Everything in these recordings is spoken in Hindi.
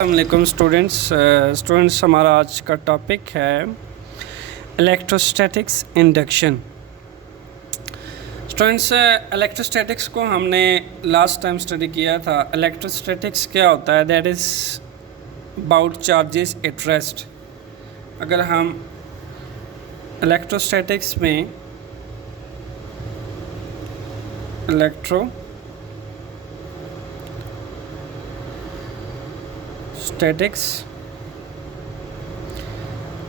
अस्सलामुअलैकुम स्टूडेंट्स हमारा आज का टॉपिक है इलेक्ट्रोस्टैटिक्स इंडक्शन। स्टूडेंट्स, इलेक्ट्रोस्टैटिक्स को हमने लास्ट टाइम स्टडी किया था। इलेक्ट्रोस्टैटिक्स क्या होता है? That is about charges at rest. अगर हम इलेक्ट्रोस्टैटिक्स में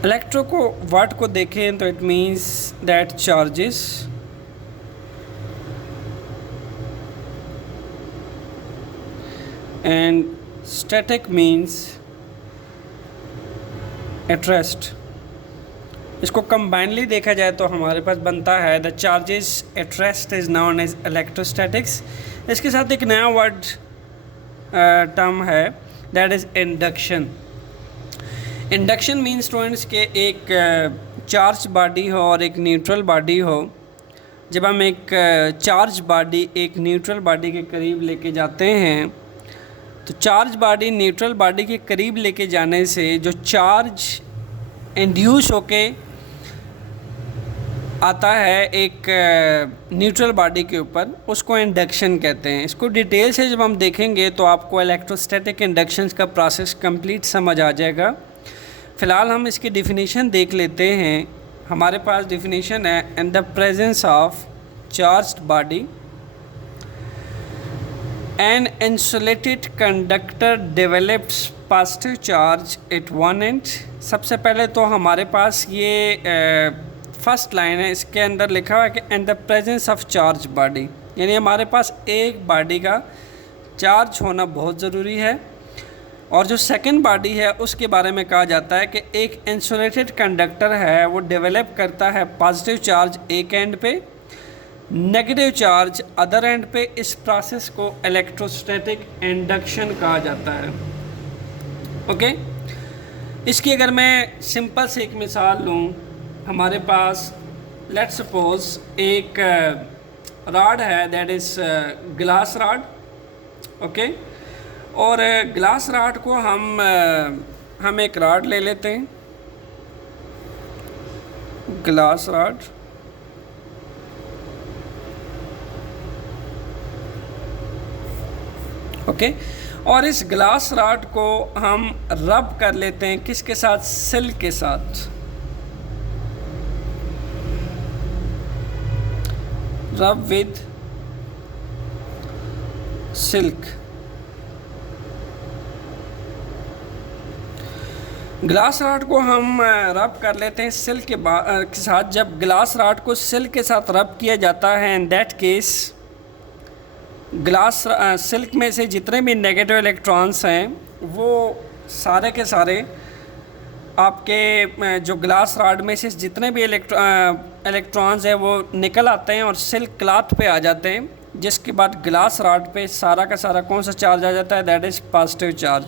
इलेक्ट्रो को वर्ड को देखें तो it means that charges and static means at rest. इसको कंबाइनली देखा जाए तो हमारे पास बनता है the charges at rest is known as electrostatics. इसके साथ एक नया वर्ड टर्म है that is induction. Induction means students के एक चार्ज बॉडी हो और एक न्यूट्रल बॉडी हो। जब हम एक चार्ज बॉडी एक न्यूट्रल बॉडी के करीब लेके जाते हैं तो चार्ज बॉडी न्यूट्रल बॉडी के करीब लेके जाने से जो चार्ज इंड्यूस होके आता है एक न्यूट्रल बॉडी के ऊपर, उसको इंडक्शन कहते हैं। इसको डिटेल से जब हम देखेंगे तो आपको इलेक्ट्रोस्टैटिक इंडक्शंस का प्रोसेस कंप्लीट समझ आ जाएगा। फ़िलहाल हम इसकी डेफिनेशन देख लेते हैं। हमारे पास डेफिनेशन है, in the presence of charged body an insulated conductor develops positive charge at one end. सबसे पहले तो हमारे पास ये फर्स्ट लाइन है, इसके अंदर लिखा हुआ है कि इन the presence of charge body, यानी हमारे पास एक बॉडी का चार्ज होना बहुत ज़रूरी है। और जो सेकंड बॉडी है उसके बारे में कहा जाता है कि एक इंसुलेटेड कंडक्टर है, वो डेवलप करता है पॉजिटिव चार्ज एक एंड पे, नेगेटिव चार्ज अदर एंड पे। इस प्रोसेस को इलेक्ट्रोस्टैटिक इंडक्शन कहा जाता है। ओके, इसकी अगर मैं सिंपल से एक मिसाल लूँ, हमारे पास लेट्स सपोज एक रॉड है that is glass rod. Okay, और ग्लास रॉड को हम एक रॉड ले लेते हैं, ग्लास रॉड। ओके, और इस ग्लास रॉड को हम रब कर लेते हैं किसके साथ? सिल्क के साथ। रब विद सिल्क। ग्लास रॉड को हम रब कर लेते हैं सिल्क के साथ। जब ग्लास रॉड को सिल्क के साथ रब किया जाता है, इन दैट केस सिल्क में से जितने भी नेगेटिव इलेक्ट्रॉन्स हैं वो सारे के सारे आपके जो ग्लास रॉड में से जितने भी इलेक्ट्रॉन्स हैं वो निकल आते हैं और सिल्क क्लॉथ पे आ जाते हैं, जिसके बाद ग्लास रॉड पे सारा का सारा कौन सा चार्ज आ जाता है? That is positive charge.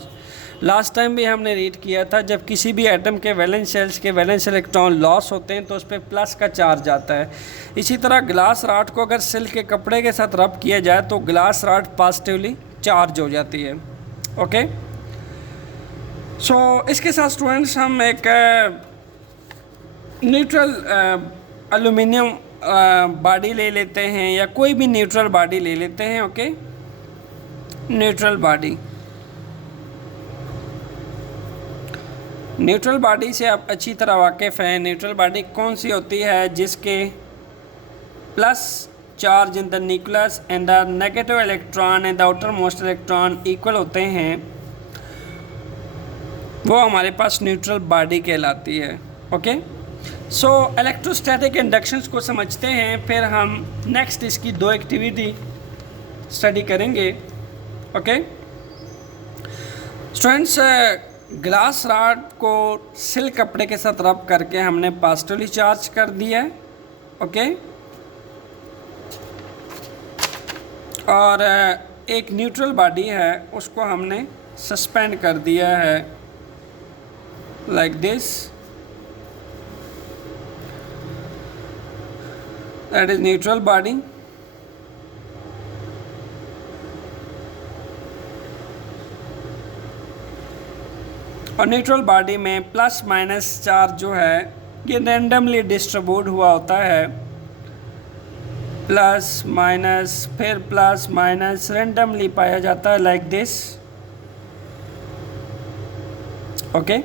Last time भी हमने रीड किया था, जब किसी भी एटम के वैलेंस शेल्स के वैलेंस इलेक्ट्रॉन लॉस होते हैं तो उस पर प्लस का चार्ज आता है। इसी तरह ग्लास रॉड को अगर सिल्क के कपड़े के साथ रब किया जाए तो ग्लास रॉड पॉजिटिवली चार्ज हो जाती है। ओके, सो इसके साथ स्टूडेंट्स हम एक न्यूट्रल एल्यूमिनियम बॉडी ले लेते हैं या कोई भी न्यूट्रल बॉडी ले लेते हैं। ओके, न्यूट्रल बॉडी से आप अच्छी तरह वाकिफ़ हैं। न्यूट्रल बॉडी कौन सी होती है? जिसके plus charge in the nucleus and the negative electron and the outer most electron equal होते हैं, वो हमारे पास न्यूट्रल बॉडी कहलाती है। ओके, सो इलेक्ट्रोस्टैटिक इंडक्शंस को समझते हैं, फिर हम नेक्स्ट इसकी दो एक्टिविटी स्टडी करेंगे। ओके स्टूडेंट्स, ग्लास रॉड को सिल्क कपड़े के साथ रब करके हमने पॉजिटिवली चार्ज कर दिया है। ओके, और एक न्यूट्रल बॉडी है उसको हमने सस्पेंड कर दिया है like this, that is neutral body. और न्यूट्रल बॉडी में प्लस माइनस चार्ज जो है ये रैंडमली डिस्ट्रीब्यूट हुआ होता है, प्लस माइनस फिर प्लस माइनस रैंडमली पाया जाता है like this. Okay,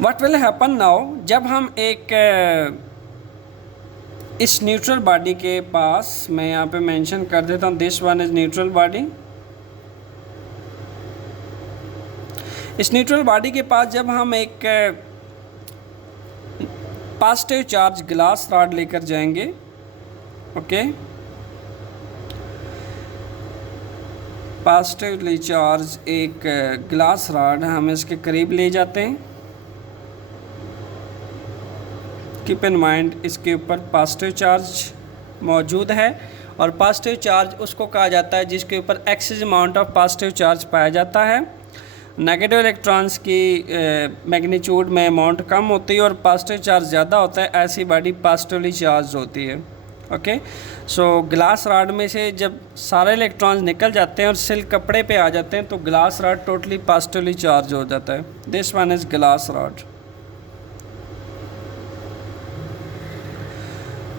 what will happen now, जब हम एक इस न्यूट्रल बॉडी के पास, मैं यहाँ पे मेंशन कर देता हूँ, this one is neutral body. इस न्यूट्रल बॉडी के पास जब हम एक पॉजिटिव चार्ज ग्लास रॉड लेकर जाएंगे, ओके, पॉजिटिवली चार्ज एक ग्लास रॉड हम इसके करीब ले जाते हैं। कीप इन माइंड इसके ऊपर पॉजिटिव चार्ज मौजूद है, और पॉजिटिव चार्ज उसको कहा जाता है जिसके ऊपर excess amount of positive charge पाया जाता है। नेगेटिव इलेक्ट्रॉन्स की मैग्नीट्यूड में अमाउंट कम होती है और पॉजिटिव चार्ज ज़्यादा होता है, ऐसी बॉडी पॉजिटिवली चार्ज होती है। ओके, सो ग्लास रॉड में से जब सारे इलेक्ट्रॉन्स निकल जाते हैं और सिल्क कपड़े पे आ जाते हैं तो glass rod totally positively charge हो जाता है। This one is glass rod.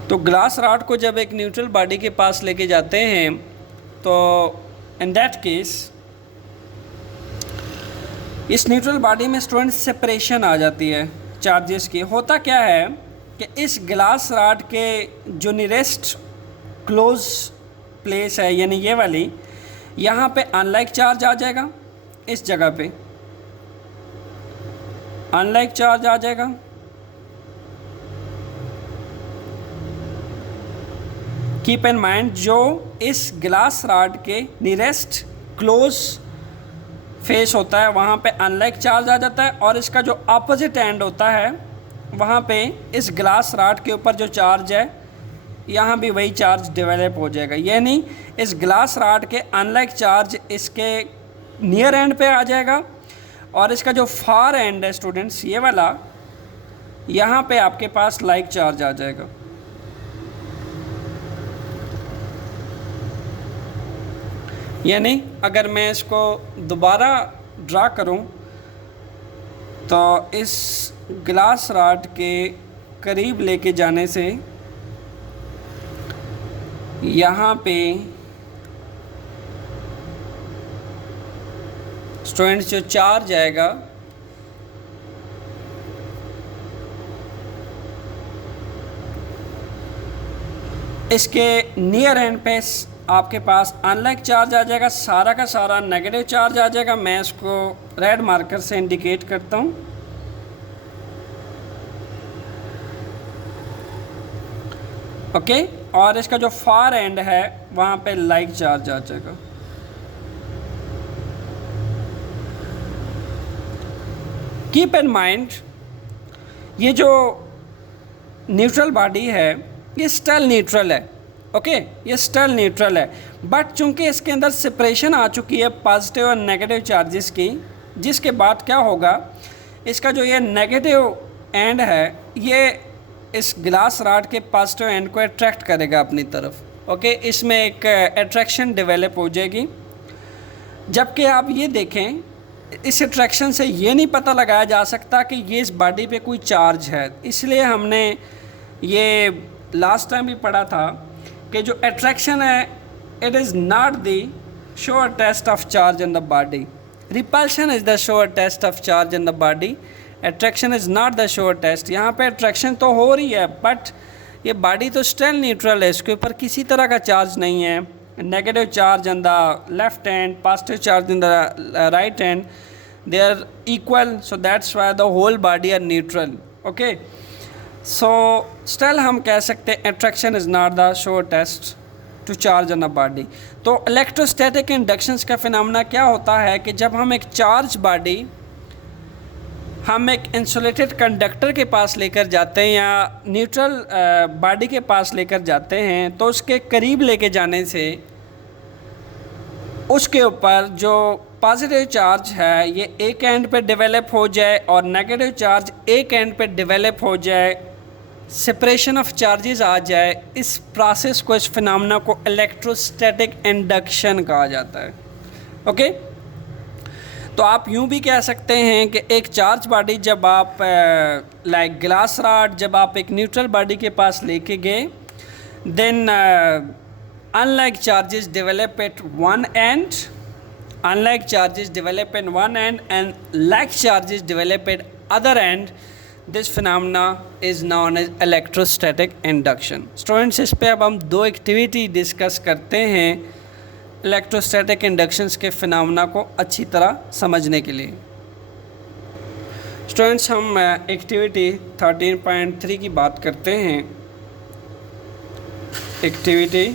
तो ग्लास रॉड को जब एक न्यूट्रल बॉडी के पास लेके जाते हैं तो इन दैट केस इस न्यूट्रल बॉडी में स्टूडेंट सेपरेशन आ जाती है चार्जेस की। होता क्या है कि इस ग्लास रॉड के जो नियरेस्ट क्लोज प्लेस है, यानी ये वाली, यहाँ पे अनलाइक चार्ज आ जाएगा, इस जगह पे अनलाइक चार्ज आ जाएगा। कीप इन माइंड जो इस ग्लास रॉड के नियरेस्ट क्लोज फेस होता है वहाँ पे अनलाइक चार्ज आ जाता है, और इसका जो अपोजिट एंड होता है वहाँ पे इस ग्लास रॉड के ऊपर जो चार्ज है यहाँ भी वही चार्ज डेवलप हो जाएगा, यानी इस ग्लास रॉड के अनलाइक चार्ज इसके नियर एंड पे आ जाएगा, और इसका जो फार एंड है स्टूडेंट्स ये वाला, यहाँ पे आपके पास लाइक चार्ज आ जाएगा। यानी अगर मैं इसको दोबारा ड्रा करूं तो इस ग्लास रॉड के करीब लेके जाने से यहाँ पे स्टूडेंट्स जो चार्ज आएगा इसके नियर एंड पे आपके पास अनलाइक चार्ज आ जाएगा, सारा का सारा नेगेटिव चार्ज आ जाएगा। मैं इसको रेड मार्कर से इंडिकेट करता हूँ। ओके, और इसका जो फार एंड है वहाँ पे लाइक चार्ज आ जाएगा। कीप इन माइंड ये जो न्यूट्रल बॉडी है ये स्टेल न्यूट्रल है। ओके, ये स्टेल न्यूट्रल है, बट चूंकि इसके अंदर सेपरेशन आ चुकी है पॉजिटिव और नेगेटिव चार्जेस की, जिसके बाद क्या होगा, इसका जो ये नेगेटिव एंड है ये इस ग्लास रॉड के पॉजिटिव एंड को अट्रैक्ट करेगा अपनी तरफ। ओके, इसमें एक अट्रैक्शन डेवलप हो जाएगी। जबकि आप ये देखें, इस अट्रैक्शन से ये नहीं पता लगाया जा सकता कि ये इस बॉडी पे कोई चार्ज है, इसलिए हमने ये लास्ट टाइम भी पढ़ा था कि जो अट्रैक्शन है it is not the sure test of charge in the body, repulsion is the sure test of charge in the body, attraction is not the sure test. यहाँ पे अट्रैक्शन तो हो रही है बट ये बॉडी तो स्टिल न्यूट्रल है, इसके ऊपर किसी तरह का चार्ज नहीं है। Negative charge in the left hand, positive charge in the right hand, they are equal, so that's why the whole body are neutral. Okay, so still हम कह सकते हैं attraction is not the sure test to charge on a body. तो इलेक्ट्रोस्टैटिक इंडक्शंस का फिनोमेना क्या होता है कि जब हम एक चार्ज बॉडी हम एक इंसुलेटेड कंडक्टर के पास लेकर जाते हैं या न्यूट्रल बॉडी के पास लेकर जाते हैं तो उसके करीब लेके जाने से उसके ऊपर जो पॉजिटिव चार्ज है ये एक एंड पे डेवलप हो जाए और नेगेटिव चार्ज एक एंड पे डेवलप हो जाए, सेपरेशन ऑफ चार्जेस आ जाए, इस प्रोसेस को, इस फिनोमेना को इलेक्ट्रोस्टैटिक इंडक्शन कहा जाता है। ओके, तो आप यूँ भी कह सकते हैं कि एक चार्ज बॉडी जब आप लाइक ग्लास रॉड जब आप एक न्यूट्रल बॉडी के पास लेके गए, then unlike charges develop at one end, unlike charges develop in one end and like charges develop at other end, this phenomena is known as electrostatic induction. Students, इस पे अब हम दो एक्टिविटी डिस्कस करते हैं इलेक्ट्रोस्टैटिक इंडक्शंस के फिनोमेना को अच्छी तरह समझने के लिए। स्टूडेंट्स, हम एक्टिविटी 13.3 की बात करते हैं। एक्टिविटी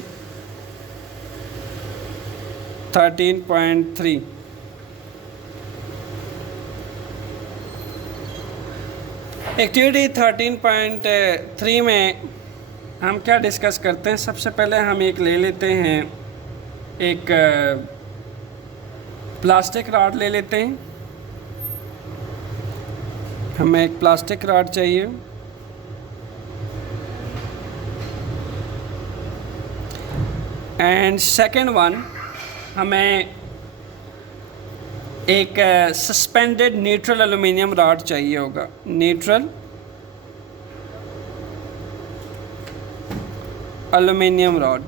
13.3 एक्टिविटी 13.3 में हम क्या डिस्कस करते हैं? सबसे पहले हम एक ले लेते हैं, एक प्लास्टिक रॉड ले लेते हैं। हमें एक प्लास्टिक रॉड चाहिए। एंड सेकेंड वन, हमें एक सस्पेंडेड न्यूट्रल एल्युमिनियम रॉड चाहिए होगा। Neutral aluminium rod,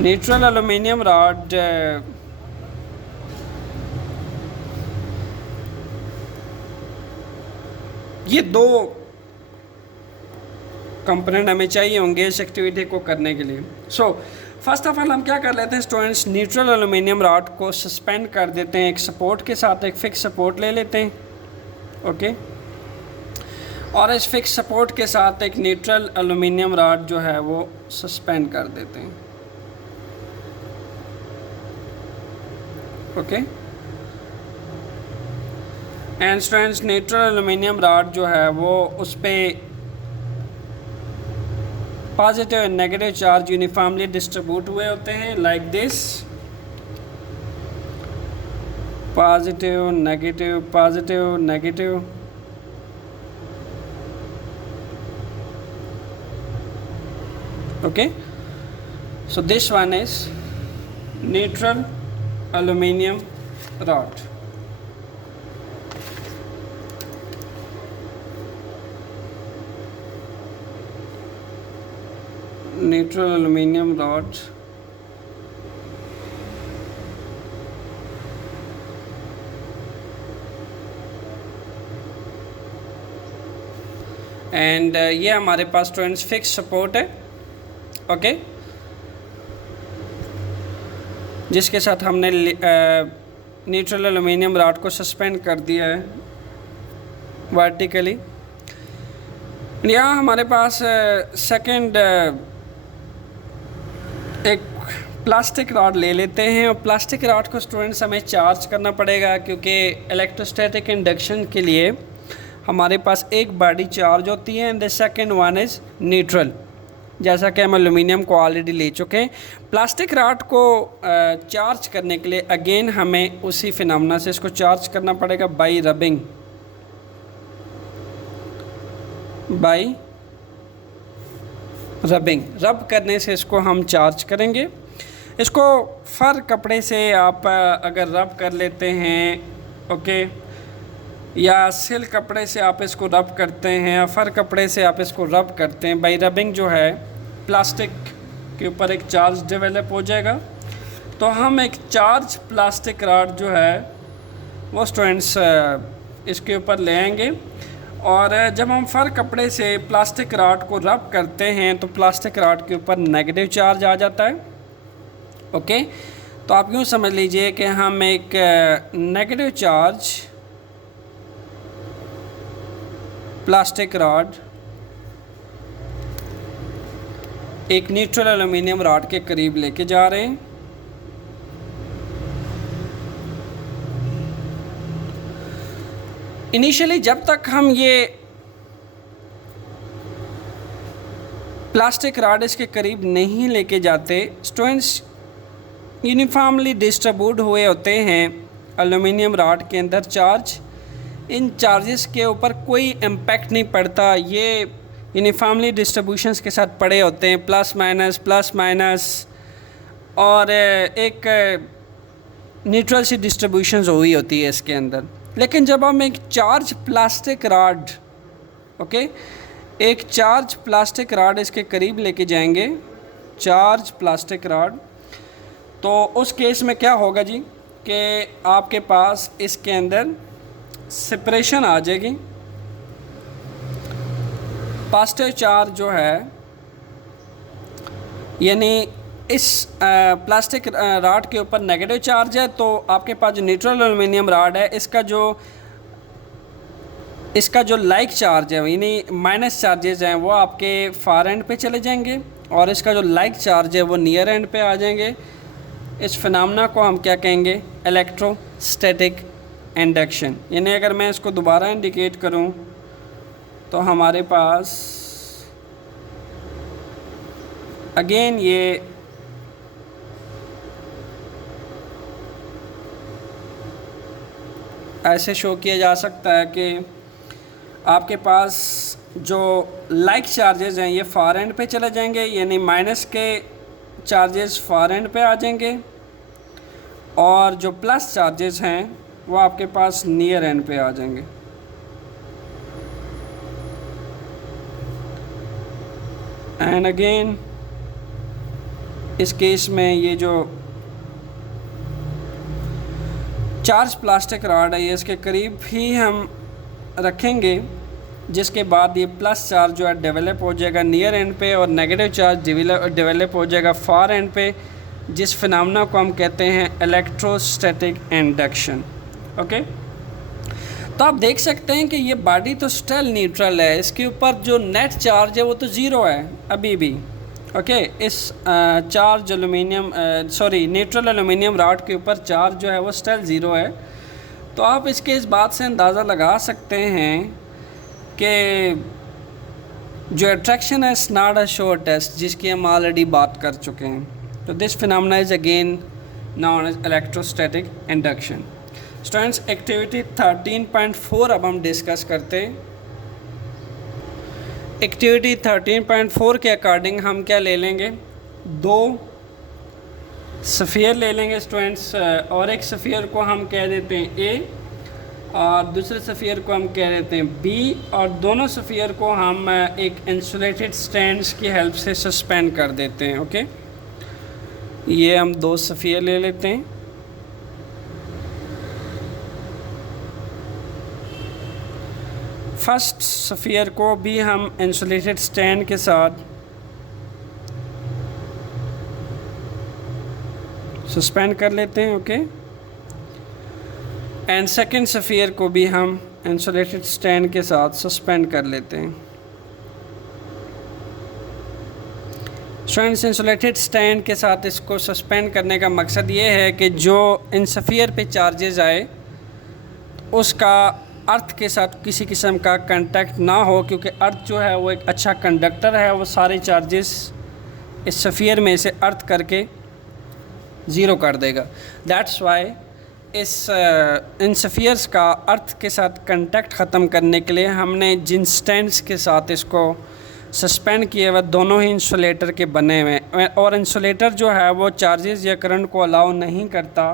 neutral aluminium rod ये दो कंपोनेंट हमें चाहिए होंगे इस एक्टिविटी को करने के लिए। सो फर्स्ट ऑफ ऑल हम क्या कर लेते हैं स्टूडेंट्स, न्यूट्रल एल्युमिनियम रॉड को सस्पेंड कर देते हैं एक सपोर्ट के साथ। एक फिक्स सपोर्ट ले लेते हैं, ओके। और इस फिक्स सपोर्ट के साथ एक न्यूट्रल एल्युमिनियम रॉड जो है वो सस्पेंड कर देते हैं, okay. And students, neutral aluminium rod जो है वो उस पर positive and negative charge uniformly distribute हुए होते हैं, like this. Positive negative, positive negative, okay. So this one is neutral aluminum rod. Neutral aluminum rod. And ये हमारे पास स्टूडेंट्स फिक्स सपोर्ट है, ओके, जिसके साथ हमने न्यूट्रल एल्युमिनियम रॉड को सस्पेंड कर दिया है वर्टिकली। यहाँ हमारे पास सेकंड एक प्लास्टिक रॉड ले लेते हैं, और प्लास्टिक रॉड को स्टूडेंट्स हमें चार्ज करना पड़ेगा, क्योंकि इलेक्ट्रोस्टैटिक इंडक्शन के लिए हमारे पास एक बॉडी चार्ज होती है and the second one is neutral, जैसा कि हम एल्युमिनियम को ऑलरेडी ले चुके हैं। प्लास्टिक रॉड को चार्ज करने के लिए अगेन हमें उसी फिनोमेना से इसको चार्ज करना पड़ेगा बाय रबिंग, बाय रबिंग। रब करने से इसको हम चार्ज करेंगे। इसको फर कपड़े से आप अगर रब कर लेते हैं, ओके, या सिल्क कपड़े से आप इसको रब करते हैं, या फर कपड़े से आप इसको रब करते हैं, बाय रबिंग जो है प्लास्टिक के ऊपर एक चार्ज डेवलप हो जाएगा। तो हम एक चार्ज प्लास्टिक रॉड जो है वो स्टूडेंट्स इसके ऊपर ले आएंगे, और जब हम फर कपड़े से प्लास्टिक रॉड को रब करते हैं तो प्लास्टिक रॉड के ऊपर नेगेटिव चार्ज आ जाता है, ओके। तो आप यूँ समझ लीजिए कि हम एक नेगेटिव चार्ज प्लास्टिक रॉड एक न्यूट्रल एल्युमिनियम रॉड के करीब लेके जा रहे हैं। इनिशियली जब तक हम ये प्लास्टिक रॉड इसके करीब नहीं लेके जाते, स्टूडेंट्स यूनिफॉर्मली डिस्ट्रीब्यूट हुए होते हैं एल्युमिनियम रॉड के अंदर चार्ज। इन चार्जेस के ऊपर कोई इम्पैक्ट नहीं पड़ता, ये यूनिफॉर्मली डिस्ट्रीब्यूशंस के साथ पड़े होते हैं, प्लस माइनस और एक न्यूट्रल सी डिस्ट्रीब्यूशन हुई होती है इसके अंदर। लेकिन जब हम एक चार्ज प्लास्टिक रॉड, ओके, एक चार्ज प्लास्टिक रॉड इसके करीब लेके जाएंगे, चार्ज प्लास्टिक रॉड, तो उस केस में क्या होगा जी कि आपके पास इसके अंदर सेपरेशन आ जाएगी। पॉजिटिव चार्ज जो है, यानी इस प्लास्टिक रॉड के ऊपर नेगेटिव चार्ज है, तो आपके पास जो न्यूट्रल एल्युमिनियम रॉड है इसका जो लाइक चार्ज है, यानी माइनस चार्जेस हैं, वो आपके फार एंड पे चले जाएंगे और इसका जो लाइक चार्ज है वो नियर एंड पे आ जाएंगे। इस फिनोमेना को हम क्या कहेंगे? Electrostatic induction. यानी अगर मैं इसको दोबारा इंडिकेट करूं तो हमारे पास अगेन ये ऐसे शो किया जा सकता है कि आपके पास जो लाइक चार्जेस हैं ये फार एंड पे चले जाएंगे, यानी माइनस के चार्जेस फार एंड पे आ जाएंगे और जो प्लस चार्जेस हैं वो आपके पास नियर एंड पे आ जाएंगे। एंड अगेन इस केस में ये जो चार्ज प्लास्टिक रॉड है ये इसके करीब ही हम रखेंगे, जिसके बाद ये प्लस चार्ज जो है डेवलप हो जाएगा नियर एंड पे और नेगेटिव चार्ज डेवलप हो जाएगा फार एंड पे, जिस फिनोमेना को हम कहते हैं इलेक्ट्रोस्टैटिक इंडक्शन। ओके, तो आप देख सकते हैं कि ये बॉडी तो स्टिल न्यूट्रल है, इसके ऊपर जो नेट चार्ज है वो तो ज़ीरो है अभी भी। ओके, इस चार्ज न्यूट्रल एल्युमिनियम रॉड के ऊपर चार्ज जो है वो स्टिल ज़ीरो है। तो आप इसके इस बात से अंदाज़ा लगा सकते हैं कि जो अट्रैक्शन है it's not a sure test, जिसकी हम ऑलरेडी बात कर चुके हैं। तो this phenomena is again known as electrostatic induction. Students, activity 13.4 अब हम डिस्कस करते हैं। एक्टिविटी 13.4 के अकॉर्डिंग हम क्या ले लेंगे? दो सफ़ियर ले लेंगे स्टूडेंट्स, और एक सफ़ियर को हम कह देते हैं ए और दूसरे सफ़ियर को हम कह देते हैं बी, और दोनों सफ़ियर को हम एक इंसुलेटेड स्टैंड्स की हेल्प से सस्पेंड कर देते हैं। ओके, ये हम दो सफ़ियर ले लेते हैं। फर्स्ट सफ़ियर को भी हम इंसुलेटेड स्टैंड के साथ सस्पेंड कर लेते हैं। ओके, एंड सेकंड सफ़ियर को भी हम इंसुलेटेड स्टैंड के साथ सस्पेंड कर लेते हैं। स्टूडेंट्स, इंसुलेटेड स्टैंड के साथ इसको सस्पेंड करने का मकसद ये है कि जो इन सफ़ियर पे चार्जेस आए उसका अर्थ के साथ किसी किस्म का कांटेक्ट ना हो, क्योंकि अर्थ जो है वो एक अच्छा कंडक्टर है, वो सारे चार्जेस इस सफ़ियर में से अर्थ करके ज़ीरो कर देगा। दैट्स वाई इन सफ़ियर्स का अर्थ के साथ कांटेक्ट ख़त्म करने के लिए हमने जिन स्टैंड्स के साथ इसको सस्पेंड किए हुए दोनों ही इंसुलेटर के बने हुए, और इंसुलेटर जो है वो चार्जेस या करंट को अलाउ नहीं करता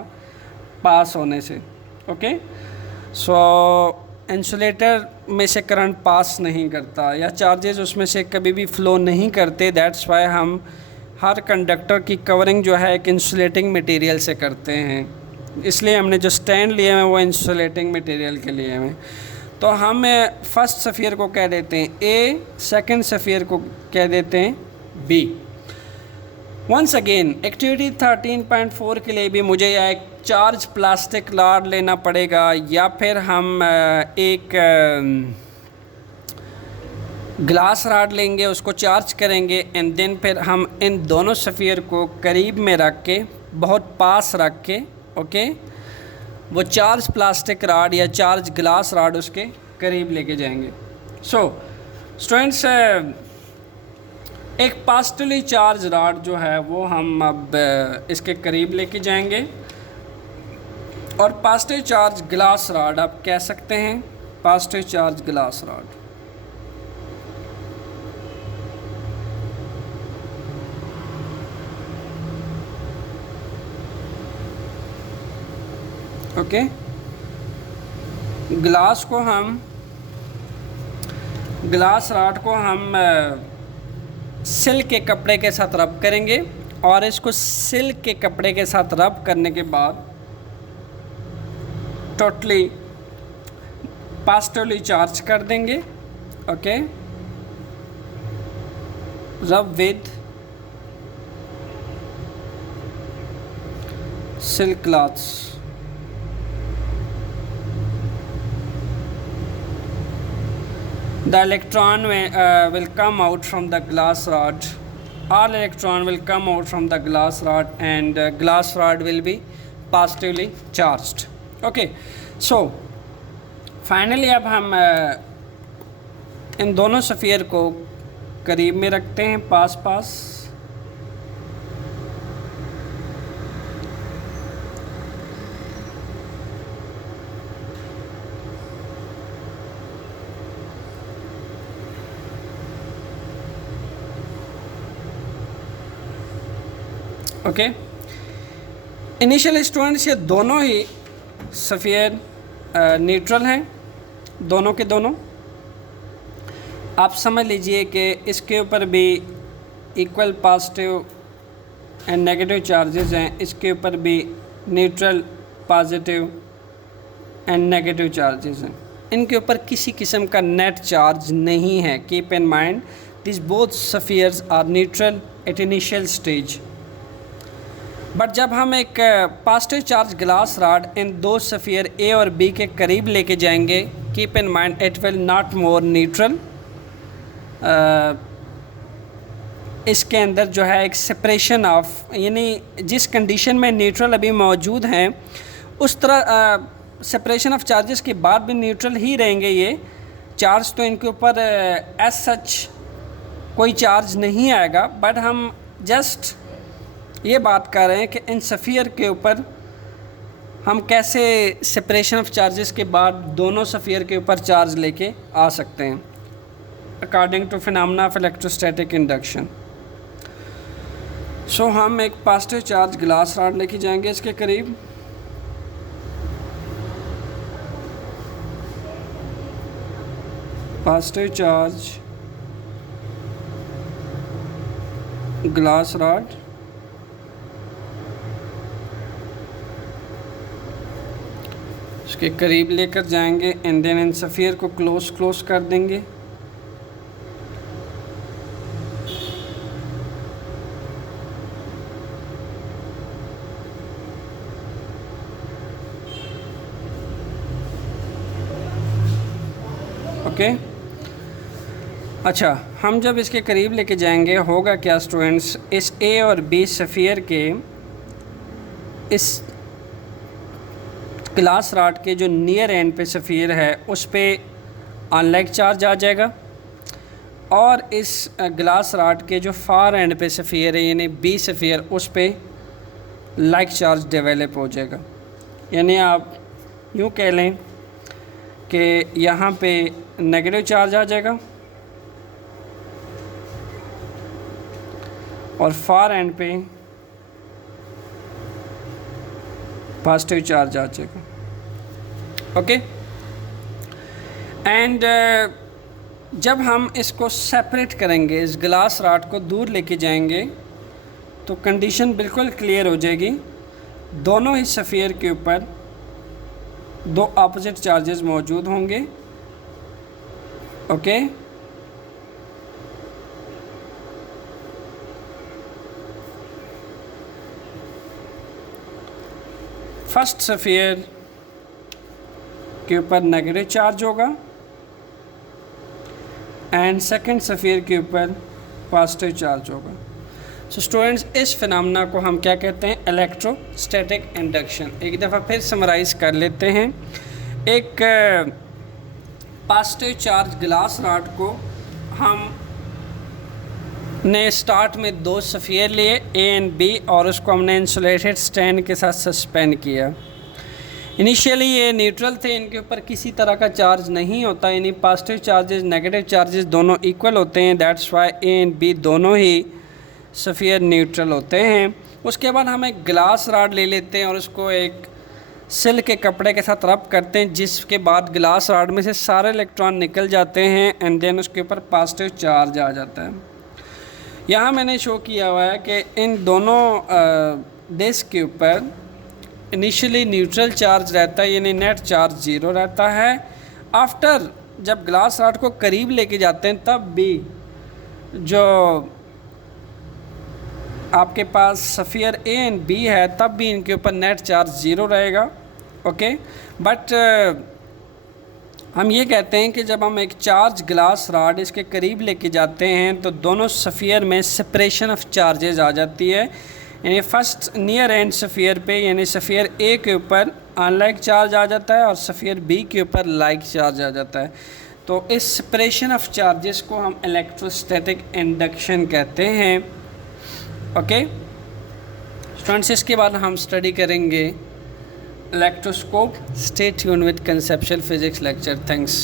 पास होने से। ओके, सो इंसुलेटर में से करंट पास नहीं करता या चार्जेस उसमें से कभी भी फ़्लो नहीं करते। दैट्स वाई हम हर कंडक्टर की कवरिंग जो है एक इंसुलेटिंग मटेरियल से करते हैं, इसलिए हमने जो स्टैंड लिए हैं वो इंसुलेटिंग मटेरियल के लिए हैं। तो हम फर्स्ट सफ़ियर को कह देते हैं ए, सेकंड सफ़ियर को कह देते हैं बी। वंस अगेन एक्टिविटी 13.4 के लिए भी मुझे या एक चार्ज प्लास्टिक रॉड लेना पड़ेगा या फिर हम एक ग्लास रॉड लेंगे, उसको चार्ज करेंगे एंड देन फिर हम इन दोनों सफ़ियर को करीब में रख के, बहुत पास रख के, ओके, वो चार्ज प्लास्टिक रॉड या चार्ज ग्लास रॉड उसके करीब लेके जाएंगे। सो स्टूडेंट्स, एक पॉजिटिवली चार्ज रॉड जो है वो हम अब इसके करीब लेके जाएंगे, और पॉजिटिव चार्ज ग्लास रॉड आप कह सकते हैं positive charge glass rod. Okay, glass rod को हम सिल्क के कपड़े के साथ रब करेंगे और इसको सिल्क के कपड़े के साथ रब करने के बाद टोटली पास्टली चार्ज कर देंगे। ओके, रब with silk cloths। The electron will come out from the glass rod. All electron will come out from the glass rod and glass rod will be positively charged। Okay, so finally अब हम इन दोनों सफ़ियर को करीब में रखते हैं, पास। ओके, इनिशियल स्टूडेंट्स ये दोनों ही सफ़ियर न्यूट्रल हैं, दोनों के दोनों। आप समझ लीजिए कि इसके ऊपर भी equal positive and negative charges हैं, इसके ऊपर भी neutral positive and negative charges हैं। इनके ऊपर किसी किस्म का नेट चार्ज नहीं है। Keep in mind this both spheres are neutral at initial stage. But जब हम एक positive charge glass rod in दो सफ़ियर ए और बी के करीब लेके जाएंगे, keep in mind it will not more neutral. इसके अंदर जो है एक सेपरेशन ऑफ, यानी जिस कंडीशन में न्यूट्रल अभी मौजूद हैं उस तरह सेपरेशन ऑफ चार्जेस के बाद भी न्यूट्रल ही रहेंगे। ये चार्ज तो इनके ऊपर एज सच कोई चार्ज नहीं आएगा, बट हम जस्ट ये बात कर रहे हैं कि इन सफ़ियर के ऊपर हम कैसे सेपरेशन ऑफ चार्जेस के बाद दोनों सफ़ियर के ऊपर चार्ज लेके आ सकते हैं according to phenomena of electrostatic induction. So हम एक पॉजिटिव चार्ज ग्लास रॉड लेके जाएंगे इसके करीब, पॉजिटिव चार्ज ग्लास रॉड उसके करीब लेकर जाएंगे एंड देन इन सफ़ियर को क्लोज कर देंगे। ओके, अच्छा, हम जब इसके करीब लेके जाएंगे होगा क्या स्टूडेंट्स, इस ए और बी सफ़ियर के इस ग्लास रॉड के जो नियर एंड पे सफ़ियर है उस पे अनलाइक चार्ज आ जाएगा और इस ग्लास रॉड के जो फार एंड पे सफ़ियर है यानी बी सफ़ियर उस पे लाइक चार्ज डेवलप हो जाएगा। यानी आप यूँ कह लें कि यहाँ पे नेगेटिव चार्ज आ जाएगा और फार एंड पे पॉजिटिव चार्ज आ जाएगा। ओके, एंड जब हम इसको सेपरेट करेंगे, इस ग्लास रॉड को दूर लेके जाएंगे तो कंडीशन बिल्कुल क्लियर हो जाएगी। दोनों ही सफ़ियर के ऊपर दो अपोजिट चार्जेस मौजूद होंगे। ओके, फर्स्ट सफ़ियर के ऊपर नेगेटिव चार्ज होगा एंड सेकंड सफ़ियर के ऊपर पॉजिटिव चार्ज होगा। सो स्टूडेंट्स, इस फिनोमेना को हम क्या कहते हैं, इलेक्ट्रोस्टैटिक इंडक्शन। एक दफ़ा फिर समराइज़ कर लेते हैं। एक पॉजिटिव चार्ज ग्लास रॉड को हम ने स्टार्ट में दो सफ़ियर लिए ए एंड बी और उसको हमने इंसुलेटेड स्टैंड के साथ सस्पेंड किया। इनिशियली ये न्यूट्रल थे, इनके ऊपर किसी तरह का चार्ज नहीं होता, यानी पॉजिटिव चार्जेस नेगेटिव चार्जेस दोनों इक्वल होते हैं। That's why A and B दोनों ही सफ़ियर न्यूट्रल होते हैं। उसके बाद हम एक ग्लास रॉड ले लेते हैं और उसको एक सिल के कपड़े के साथ रब करते हैं, जिसके बाद ग्लास रॉड में से सारे इलेक्ट्रॉन निकल जाते हैं एंड देन उसके ऊपर पॉजिटिव चार्ज आ जाता है। यहाँ मैंने शो किया हुआ है कि इन दोनों डिस्क के ऊपर इनिशियली न्यूट्रल चार्ज रहता है, यानी नेट चार्ज 0 रहता है। आफ्टर जब ग्लास रॉड को करीब लेके जाते हैं तब भी जो आपके पास सफ़ियर ए एंड बी है तब भी इनके ऊपर नेट चार्ज 0 रहेगा। ओके, बट हम ये कहते हैं कि जब हम एक चार्ज ग्लास रॉड इसके करीब लेके जाते हैं तो दोनों सफ़ियर में सेपरेशन ऑफ चार्जेस आ जाती है, यानी फर्स्ट नियर एंड सफ़ियर पे यानी सफ़ियर ए के ऊपर अनलाइक चार्ज आ जाता है और सफ़ियर बी के ऊपर लाइक चार्ज आ जाता है। तो इस सेपरेशन ऑफ चार्जेस को हम इलेक्ट्रोस्टैटिक इंडक्शन कहते हैं। ओके स्टूडेंट्स, इसके बाद हम स्टडी करेंगे electroscope. Stay tuned with conceptual physics lecture. Thanks.